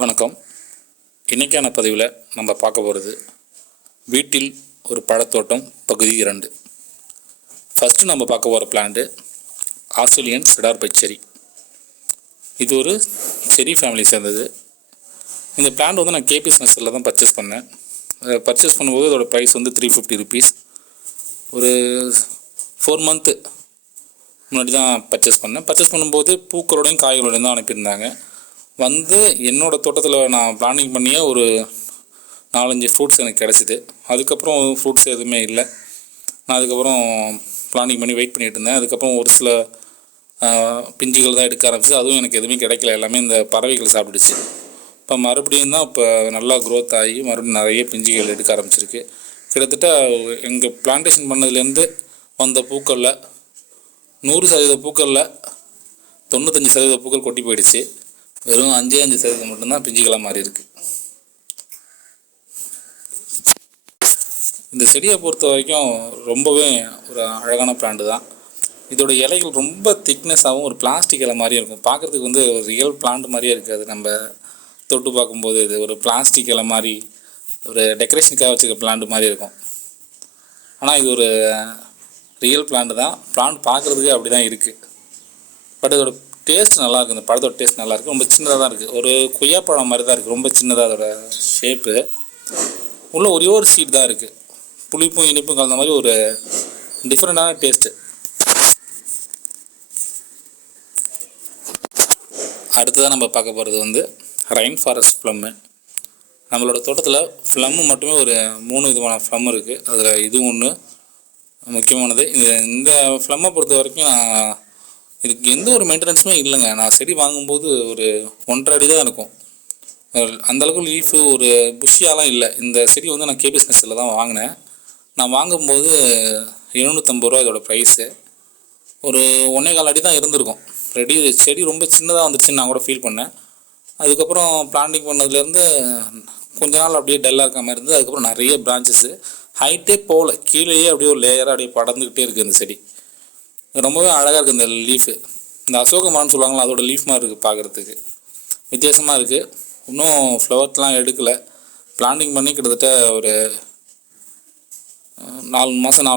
வணக்கம். இன்றைக்கான பதிவில் நம்ம பார்க்க போகிறது வீட்டில் ஒரு பழத்தோட்டம் பகுதி 2. ஃபஸ்ட்டு நம்ம பார்க்க போகிற பிளான்ட்டு ஆஸ்திரேலியன் செடார் பை செரி. இது ஒரு செரி ஃபேமிலி சேர்ந்தது. இந்த பிளான்ட் வந்து நான் கேபிஎஸ் நர்சரியில் தான் பர்ச்சேஸ் பண்ணேன். பர்ச்சேஸ் பண்ணும்போது அதோட ப்ரைஸ் வந்து $350. ஒரு 4 மந்த்து முன்னாடி தான் பர்ச்சேஸ் பண்ணேன். பர்ச்சேஸ் பண்ணும்போது பூக்களோடையும் காய்களோடையும் தான் அனுப்பியிருந்தாங்க. வந்து என்னோடய தோட்டத்தில் நான் பிளானிங் பண்ணியே ஒரு 4-5 ஃப்ரூட்ஸ் எனக்கு கிடச்சிது. அதுக்கப்புறம் ஃப்ரூட்ஸ் எதுவுமே இல்லை. நான் அதுக்கப்புறம் பிளானிங் பண்ணி வெயிட் பண்ணிகிட்டு இருந்தேன். அதுக்கப்புறம் ஒரு சில பிஞ்சுகள் தான் எடுக்க ஆரம்பிச்சு. அதுவும் எனக்கு எதுவுமே கிடைக்கல. எல்லாமே இந்த பறவைகள் சாப்பிடுச்சு. இப்போ மறுபடியும் தான் இப்போ நல்லா க்ரோத் ஆகி மறுபடியும் நிறைய பிஞ்சுகள் எடுக்க ஆரம்பிச்சிருக்கு. கிட்டத்தட்ட எங்கள் பிளான்டேஷன் பண்ணதுலேருந்து வந்த பூக்களில் 100% பூக்களில் 95% பூக்கள் கொட்டி போயிடுச்சு. வெறும் 5% மட்டும்தான் பிஞ்சுகளாக மாறி இருக்குது. இந்த செடியை பொறுத்த வரைக்கும் ரொம்பவே ஒரு அழகான பிளான்ட் தான். இதோட இலைகள் ரொம்ப திக்னஸாகவும் ஒரு பிளாஸ்டிக் இலை மாதிரியும் இருக்கும். பார்க்குறதுக்கு வந்து ஒரு ரியல் பிளான்ட் மாதிரியே இருக்காது. நம்ம தொட்டு பார்க்கும்போது இது ஒரு பிளாஸ்டிக் இலை மாதிரி ஒரு டெக்கரேஷனுக்காக வச்சுக்க பிளான்ட் மாதிரி இருக்கும். ஆனால் இது ஒரு ரியல் பிளான்ட் தான். பிளான்ட் பார்க்குறதுக்கு அப்படி தான் இருக்குது. பட் இதோட டேஸ்ட் நல்லாயிருக்கு. இந்த பழத்தோட டேஸ்ட் நல்லாயிருக்கு. ரொம்ப சின்னதாக தான் இருக்குது. ஒரு கொய்யாப்பழம் மாதிரி தான் இருக்குது. ரொம்ப சின்னதாக அதோட ஷேப்பு. உள்ள ஒரே ஒரு சீட் தான் இருக்குது. புளிப்பும் இனிப்பும் கலந்த மாதிரி ஒரு டிஃப்ரெண்ட்டான டேஸ்ட்டு. அடுத்ததாக நம்ம பார்க்க போகிறது வந்து ரைன் ஃபாரஸ்ட் ப்ளம்மு. நம்மளோட தோட்டத்தில் ஃப்ளம்மு மட்டுமே ஒரு 3 விதமான ஃப்ளம் இருக்குது. அதில் இது ஒன்று முக்கியமானது. இந்த ஃப்ளம்மை பொறுத்த வரைக்கும் நான் இதுக்கு எந்த ஒரு மெயின்டெனன்ஸுமே இல்லைங்க. நான் செடி வாங்கும்போது ஒரு 1.5 அடி தான் இருக்கும். அந்தளவுக்கு லீஃபு ஒரு புஷியாலாம் இல்லை. இந்த செடி வந்து நான் கேபிஎஸ் நர்சரியில் தான் வாங்கினேன். நான் வாங்கும்போது $750 இதோட ப்ரைஸு. ஒரு 1.25 அடி தான் இருந்திருக்கும். செடி ரொம்ப சின்னதாக வந்துருச்சுன்னு நான் கூட ஃபீல் பண்ணேன். அதுக்கப்புறம் பிளான்டிங் பண்ணதுலேருந்து கொஞ்ச நாள் அப்படியே டல்லாக இருக்க மாதிரி இருந்தது. அதுக்கப்புறம் நிறைய பிரான்ச்சஸ்ஸு ஹைட்டே போகல, கீழேயே அப்படியே ஒரு லேயராக அப்படியே படர்ந்துக்கிட்டே இருக்குது இந்த செடி. ரொம்பவே அழகாக இருக்குது இந்த லீஃபு. இந்த அசோக மரம்னு சொல்லுவாங்களா, அதோட லீஃப் மாதிரி இருக்குது. பார்க்குறதுக்கு வித்தியாசமாக இருக்குது. இன்னும் ஃப்ளவர்ஸ்லாம் எடுக்கலை. பிளான்டிங் பண்ணி கிட்டத்தட்ட ஒரு 4 மாதம்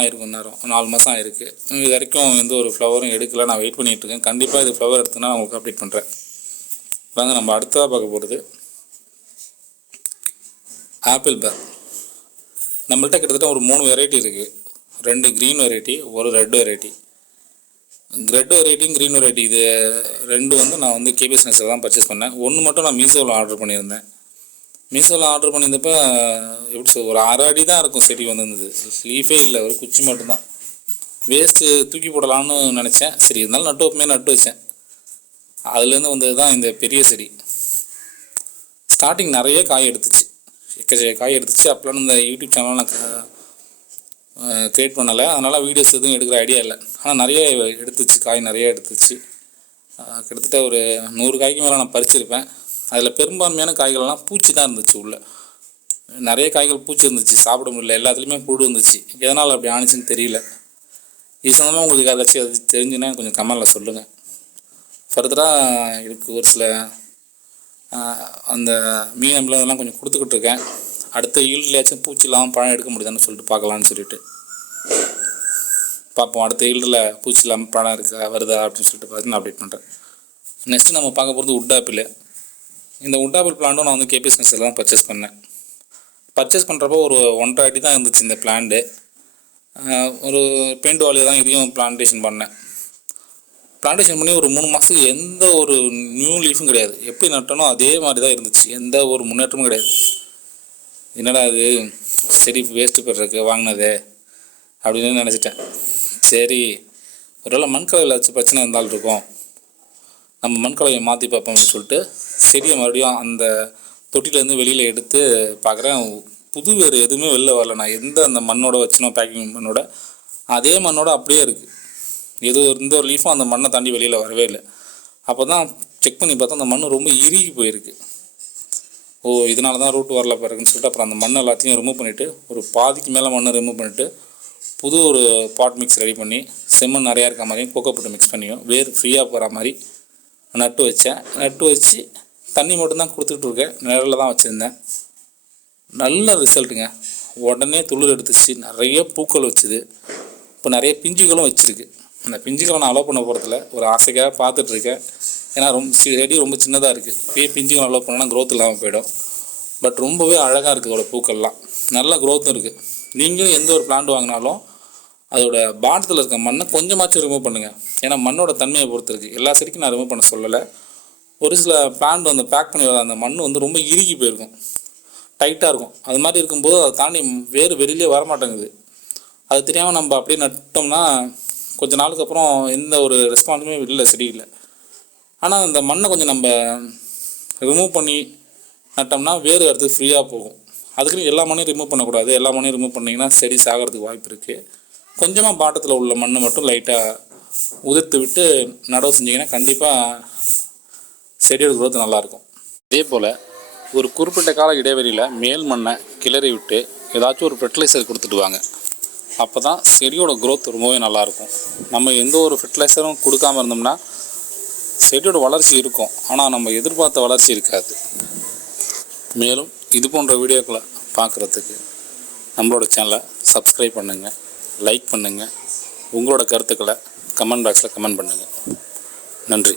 ஆகிருக்கும். நேரம் 4 மாதம் ஆகிருக்கு. இது வரைக்கும் எந்த ஒரு ஃப்ளவரும் எடுக்கலை. நான் வெயிட் பண்ணிகிட்ருக்கேன். கண்டிப்பாக இது ஃப்ளவர் எடுத்துன்னா நான் உங்களுக்கு அப்டேட் பண்ணுறேன். வாங்க நம்ம அடுத்ததாக பார்க்க போகிறது ஆப்பிள் பேர். நம்மள்கிட்ட கிட்டத்தட்ட ஒரு 3 வெரைட்டி இருக்குது. 2 க்ரீன் வெரைட்டி, ஒரு ரெட் வெரைட்டி. ரெட் வெரைட்டியும் க்ரீன் வெரைட்டி இது 2 வந்து நான் வந்து கேபிஎஸ் நர்சரியில் தான் பர்ச்சேஸ் பண்ணேன். ஒன்று மட்டும் நான் மீஷோவில் ஆர்டர் பண்ணியிருந்தேன். மீஷோவில் ஆர்டர் பண்ணியிருந்தப்போ எப்படி சொல்ல, ஒரு 6 அடி தான் இருக்கும் செடி வந்துருந்தது. லீஃபே இல்லை, ஒரு குச்சி மட்டும்தான். வேஸ்ட்டு தூக்கி போடலான்னு நினச்சேன். சரி இருந்தாலும் நட்டு வச்சேன். அதுலேருந்து வந்தது தான் இந்த பெரிய செடி. ஸ்டார்டிங் நிறைய காய் எடுத்துச்சு, எக்கச்சக்க காய் எடுத்துச்சு. அப்போலாம் இந்த யூடியூப் சேனல் நான் க்ரியேட் பண்ணலை. அதனால் வீடியோஸ் எதுவும் எடுக்கிற ஐடியா இல்லை. ஆனால் நிறைய எடுத்துச்சு, காய் நிறைய எடுத்துச்சு. கிட்டத்தட்ட ஒரு 100 காய்க்கு மேலே நான் பறிச்சிருப்பேன். அதில் பெரும்பான்மையான காய்கள்லாம் பூச்சி தான் இருந்துச்சு. உள்ளே நிறைய காய்கள் பூச்சி இருந்துச்சு, சாப்பிட முடியல. எல்லாத்துலேயுமே புழு இருந்துச்சு. எதனால் அப்படி ஆணிச்சுன்னு தெரியல. இது சம்மந்தமாக உங்களுக்கு யாராச்சும் அது தெரிஞ்சுன்னா கொஞ்சம் கமெண்டில் சொல்லுங்கள். ஃபர்தராக இதுக்கு ஒரு சில அந்த மீன் அம்பளம் இதெல்லாம் கொஞ்சம் கொடுத்துக்கிட்டு இருக்கேன். அடுத்த ஈல்ட்லையாச்சும் பூச்சி இல்லாமல் பழம் எடுக்க முடியுதான்னு சொல்லிட்டு பார்க்கலான்னு சொல்லிட்டு பார்ப்போம். அடுத்த ஈல்டில் பூச்சி இல்லாமல் பழம் இருக்கா வருதா அப்படின்னு சொல்லிட்டு பார்த்து நான் அப்டேட் பண்ணுறேன். நெக்ஸ்ட்டு நம்ம பார்க்க போகிறது உட் ஆப்பிள். இந்த உட் ஆப்பிள் பிளான்ட்டும் நான் வந்து கேபிஎஸ் நர்சரியில் தான் பர்ச்சேஸ் பண்ணேன். பர்ச்சேஸ் பண்ணுறப்போ ஒரு 1.5 அடி தான் இருந்துச்சு இந்த பிளான்ட்டு. ஒரு பெயிண்ட் வாலியில் தான் இதையும் பிளான்டேஷன் பண்ணேன். பிளான்டேஷன் பண்ணி ஒரு 3 மாதத்துக்கு எந்த ஒரு நியூ லீஃபும் கிடையாது. எப்படி நட்டனோ அதே மாதிரி தான் இருந்துச்சு. எந்த ஒரு முன்னேற்றமும் கிடையாது. என்னடா அது சரி வேஸ்ட்டு பண்ணுறதுக்கு வாங்கினதே அப்படின்னு நினச்சிட்டேன். சரி ஒருவேளை மண்கலவையில் வச்சு பிரச்சனை இருந்தாலும் இருக்கும், நம்ம மண்கலவையை மாற்றி பார்ப்போம் அப்படின்னு சொல்லிட்டு செடியை மறுபடியும் அந்த தொட்டிலேருந்து வெளியில் எடுத்து பார்க்குறேன். புது வேறு எதுவுமே வெளில வரல. நான் எந்த அந்த மண்ணோட வச்சுனோ பேக்கிங் மண்ணோட அதே மண்ணோட அப்படியே இருக்குது. எந்த ஒரு லீஃபும் அந்த மண்ணை தாண்டி வெளியில் வரவே இல்லை. அப்போ தான் செக் பண்ணி பார்த்தா அந்த மண் ரொம்ப இறுகி போயிருக்கு. இதனால தான் ரூட் வரல பாருங்கன்னு சொல்லிட்டு அப்புறம் அந்த மண் எல்லாத்தையும் ரிமூவ் பண்ணிவிட்டு ஒரு பாதிக்கு மேலே மண்ணை ரிமூவ் பண்ணிவிட்டு புது ஒரு பாட் மிக்ஸ் ரெடி பண்ணி செம்மண் நிறையா இருக்க மாதிரியும் கோகோ போட்டு மிக்ஸ் பண்ணியும் வேர் ஃப்ரீயாக போகிற மாதிரி நட்டு வச்சு தண்ணி மட்டும்தான் கொடுத்துட்ருக்கேன், நிழலில் தான் வச்சுருந்தேன். நல்ல ரிசல்ட்டுங்க. உடனே துளிர் எடுத்துச்சு, நிறைய பூக்கள் வச்சுது. இப்போ நிறைய பிஞ்சுகளும் வச்சுருக்கு. அந்த பிஞ்சுகளை நான் அலோவ் பண்ண போகிறதில்ல, ஒரு ஆசைக்காக பார்த்துட்ருக்கேன். ஏன்னா செடி ரொம்ப சின்னதாக இருக்குது. இப்போயே பிஞ்சுகள் அலோவ் பண்ணால் க்ரோத் இல்லாமல் போயிடும். பட் ரொம்பவே அழகாக இருக்குது அதோட பூக்கள்லாம், நல்ல க்ரோத்தும் இருக்குது. நீங்களும் எந்த ஒரு பிளான்ட் வாங்கினாலும் அதோட பாட்டத்தில் இருக்க மண்ணை கொஞ்சமாச்சும் ரிமூவ் பண்ணுங்கள். ஏன்னா மண்ணோட தன்மையை பொறுத்து இருக்குது. எல்லா செடிக்கும் நான் ரிமூவ் பண்ண சொல்லலை. ஒரு சில பிளான்ட் வந்து பேக் பண்ணி வர அந்த மண் வந்து ரொம்ப இறுகி போயிருக்கும், டைட்டாக இருக்கும். அது மாதிரி இருக்கும்போது அதை தாண்டி வேறு வெளியிலே வரமாட்டேங்குது. அது தெரியாமல் நம்ம அப்படியே நட்டோம்னா கொஞ்ச நாளுக்கு அப்புறம் எந்த ஒரு ரெஸ்பான்ஸுமே இல்லை செடியில். ஆனால் அந்த மண்ணை கொஞ்சம் நம்ம ரிமூவ் பண்ணி நட்டோம்னா வேறு இடத்துக்கு ஃப்ரீயாக போகும். அதுக்குன்னு எல்லா மண்ணையும் ரிமூவ் பண்ணக்கூடாது. எல்லா மண்ணையும் ரிமூவ் பண்ணிங்கன்னா செடி சாகிறதுக்கு வாய்ப்பு இருக்குது. கொஞ்சமாக பாட்டத்தில் உள்ள மண்ணை மட்டும் லைட்டாக உதிர்த்து விட்டு நடவு செஞ்சிங்கன்னா கண்டிப்பாக செடியோட க்ரோத் நல்லாயிருக்கும். இதே போல் ஒரு குறிப்பிட்ட கால இடைவெளியில் மேல் மண்ணை கிளறி விட்டு ஏதாச்சும் ஒரு ஃபெர்டிலைசர் கொடுத்துட்டு வாங்க. அப்போ தான் செடியோட க்ரோத் ரொம்பவே நல்லாயிருக்கும். நம்ம எந்த ஒரு ஃபெர்டிலைசரும் கொடுக்காமல் இருந்தோம்னா செடியோட வளர்ச்சி இருக்கும், ஆனால் நம்ம எதிர்பார்த்த வளர்ச்சி இருக்காது. மேலும் இது போன்ற வீடியோக்களை பார்க்குறதுக்கு நம்மளோட சேனலை சப்ஸ்கிரைப் பண்ணுங்கள், லைக் பண்ணுங்கள், உங்களோட கருத்துக்களை கமெண்ட் பாக்ஸில் கமெண்ட் பண்ணுங்கள். நன்றி.